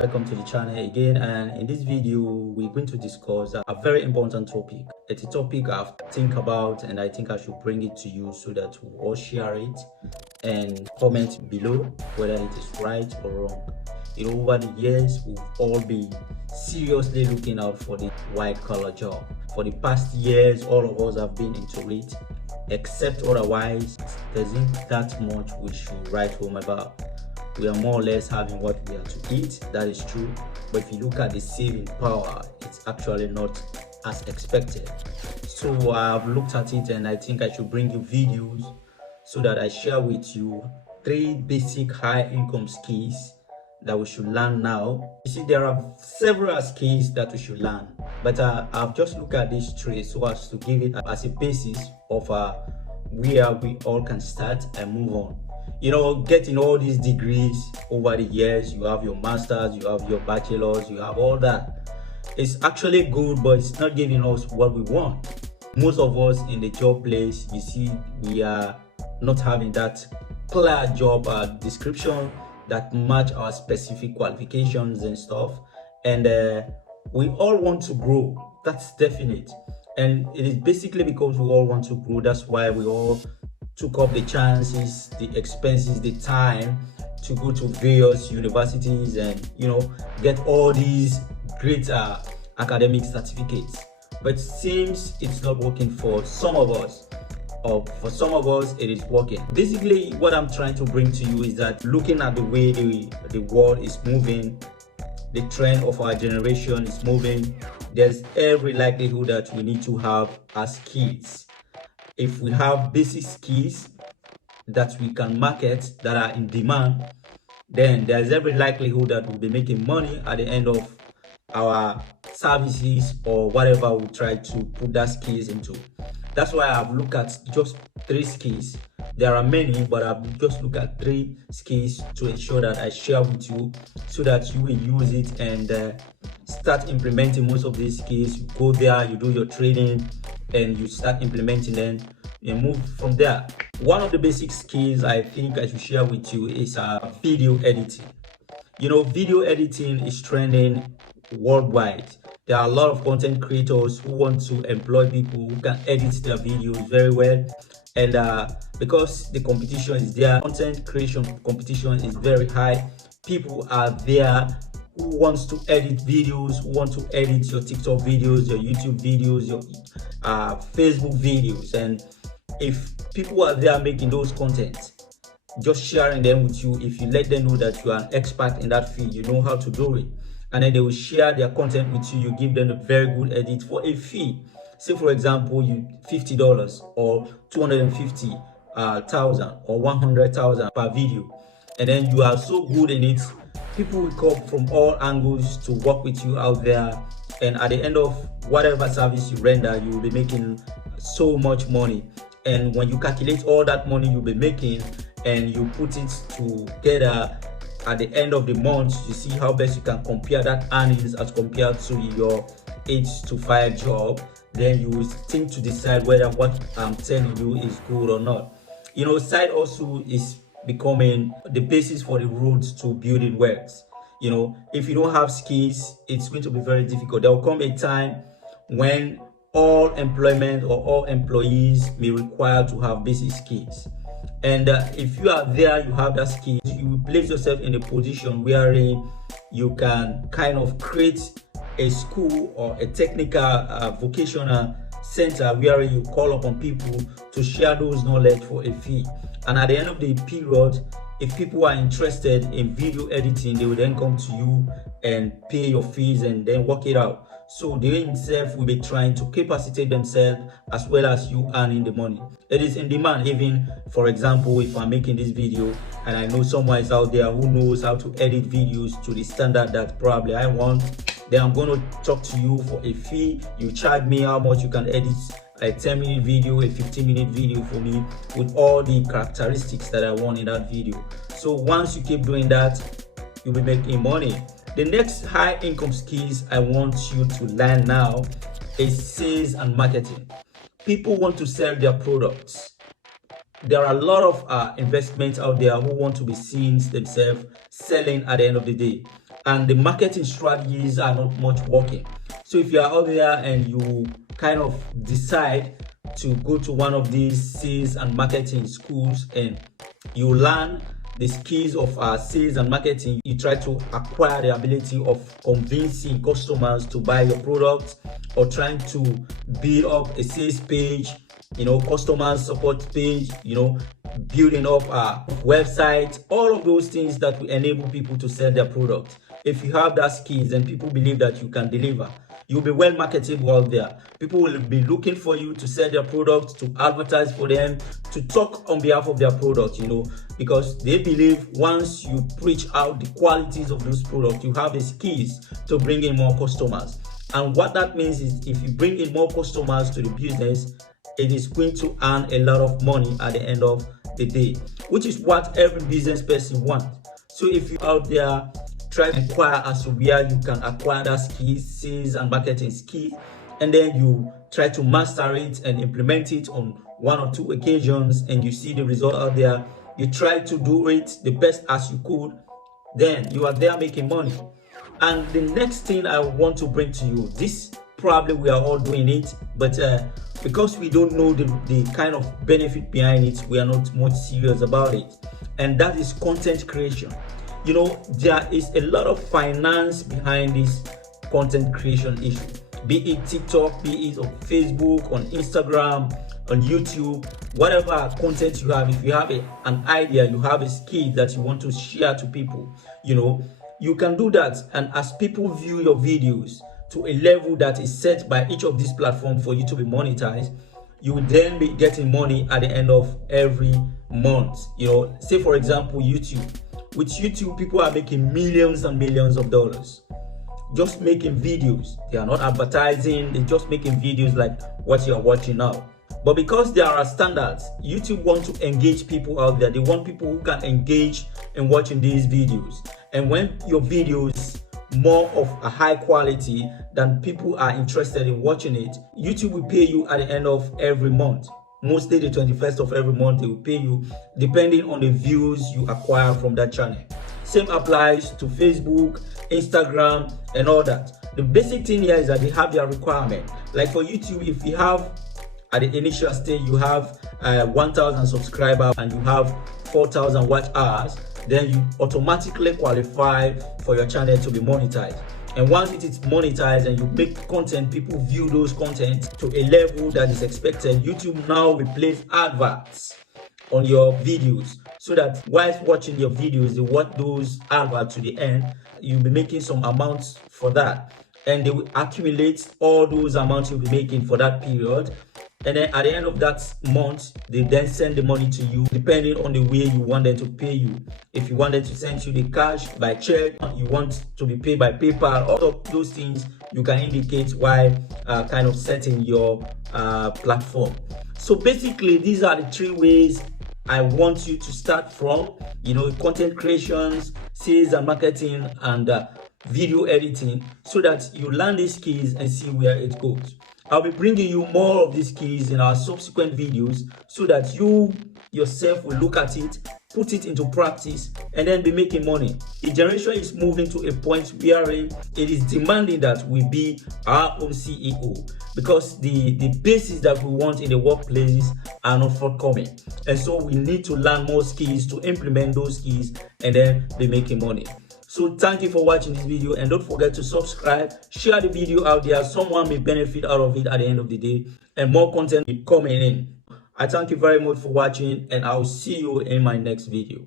Welcome to the channel again, and in this video we're going to discuss a very important topic. It's a topic I've think about and I think I should bring it to you so that we all share it and comment below whether it is right or wrong. Over the years we've all been seriously looking out for the white collar job. For the past years all of us have been into it, except otherwise there isn't that much we should write home about. We are more or less having what we are to eat, that is true, but if you look at the saving power, it's actually not as expected. So I've looked at it and I think I should bring you videos so that I share with you 3 basic high income skills that we should learn now. You see, there are several skills that we should learn, but I've just looked at these 3 so as to give it as a basis of where we all can start and move on. Getting all these degrees over the years, you have your masters, you have your bachelors, you have all that. It's actually good, but it's not giving us what we want. Most of us in the job place, you see, we are not having that clear job description that match our specific qualifications and stuff. And we all want to grow, that's definite. And it is basically because we all want to grow, that's why we all took up the chances, the expenses, the time to go to various universities and get all these great academic certificates. But it seems it's not working for some of us, or for some of us it is working. Basically what I'm trying to bring to you is that looking at the way the world is moving, the trend of our generation is moving, there's every likelihood that we need to have as kids. If we have basic skills that we can market, that are in demand, then there's every likelihood that we'll be making money at the end of our services or whatever we try to put that skills into. That's why I've looked at just 3 skills. There are many, but I've just looked at 3 skills to ensure that I share with you so that you will use it and start implementing most of these skills. You go there, you do your training, and you start implementing them and move from there. One of the basic skills I think I should share with you is video editing. Video editing is trending worldwide. There are a lot of content creators who want to employ people who can edit their videos very well, and because the competition is there, content creation competition is very high. People are there who wants to edit videos, who want to edit your TikTok videos, your YouTube videos, your Facebook videos. And if people are there making those contents, just sharing them with you, if you let them know that you are an expert in that field, you know how to do it, and then they will share their content with you, you give them a very good edit for a fee. Say for example, you $50 or 250,000 or 100,000 per video, and then you are so good in it, people will come from all angles to work with you out there, and at the end of whatever service you render, you will be making so much money. And when you calculate all that money you'll be making and you put it together at the end of the month, you see how best you can compare that earnings as compared to your 8 to 5 job, then you will think to decide whether what I'm telling you is good or not. Side hustle is becoming the basis for the road to building wealth. If you don't have skills, it's going to be very difficult. There will come a time when all employment or all employees may require to have basic skills, and if you are there, you have that skill, you will place yourself in a position wherein you can kind of create a school or a technical vocational center where you call upon people to share those knowledge for a fee. And at the end of the period, if people are interested in video editing, they will then come to you and pay your fees and then work it out. So they themselves will be trying to capacitate themselves as well as you earning the money. It is in demand. Even for example, if I'm making this video and I know someone is out there who knows how to edit videos to the standard that probably I want, then I'm going to talk to you for a fee. You charge me how much you can edit a 10-minute video, a 15-minute video for me with all the characteristics that I want in that video. So once you keep doing that, you'll be making money. The next high income skills I want you to learn now is sales and marketing. People want to sell their products. There are a lot of investments out there who want to be seen themselves selling at the end of the day. and the marketing strategies are not much working. So if you are out there and you kind of decide to go to one of these sales and marketing schools and you learn the skills of sales and marketing, you try to acquire the ability of convincing customers to buy your product, or trying to build up a sales page, customer support page, building up a website, all of those things that will enable people to sell their product. If you have that skills and people believe that you can deliver, you'll be well marketable out there. People will be looking for you to sell their product, to advertise for them, to talk on behalf of their product, because they believe once you preach out the qualities of those products, you have the skills to bring in more customers. And what that means is if you bring in more customers to the business, it is going to earn a lot of money at the end of the day, which is what every business person wants. So if you're out there, try to inquire as to where you can acquire that skills, sales and marketing skills, and then you try to master it and implement it on 1 or 2 occasions, and you see the result out there. You try to do it the best as you could, then you are there making money. And the next thing I want to bring to you, this probably we are all doing it, but because we don't know the kind of benefit behind it, we are not much serious about it, and that is content creation. There is a lot of finance behind this content creation issue, be it TikTok, be it on Facebook, on Instagram, on YouTube, whatever content you have. If you have an idea, you have a skill that you want to share to people, you can do that. And as people view your videos to a level that is set by each of these platforms for you to be monetized, you will then be getting money at the end of every month. Say for example, YouTube. With YouTube, people are making millions and millions of dollars just making videos. They are not advertising, they're just making videos like what you are watching now. But because there are standards, YouTube wants to engage people out there. They want people who can engage in watching these videos. And when your videos more of a high quality than people are interested in watching it, YouTube will pay you at the end of every month. Mostly the 21st of every month, they will pay you depending on the views you acquire from that channel. Same applies to Facebook, Instagram, and all that. The basic thing here is that they have their requirement. Like for YouTube, if you have at the initial stage, you have 1,000 subscribers and you have 4,000 watch hours, then you automatically qualify for your channel to be monetized. And once it is monetized and you make content, people view those content to a level that is expected, YouTube now will place adverts on your videos, so that whilst watching your videos, they watch those adverts to the end. You'll be making some amounts for that, and they will accumulate all those amounts you'll be making for that period. And then at the end of that month, they then send the money to you depending on the way you want them to pay you. If you want them to send you the cash by check, you want to be paid by PayPal, all of those things you can indicate while kind of setting your platform. So basically, these are the 3 ways I want you to start from, content creations, sales and marketing, and video editing, so that you learn these skills and see where it goes. I'll be bringing you more of these keys in our subsequent videos, so that you yourself will look at it, put it into practice, and then be making money. The generation is moving to a point where it is demanding that we be our own CEO, because the basics that we want in the workplace are not forthcoming. And so we need to learn more skills to implement those skills and then be making money. So thank you for watching this video, and don't forget to subscribe, share the video out there. Someone may benefit out of it at the end of the day, and more content will be coming in. I thank you very much for watching, and I'll see you in my next video.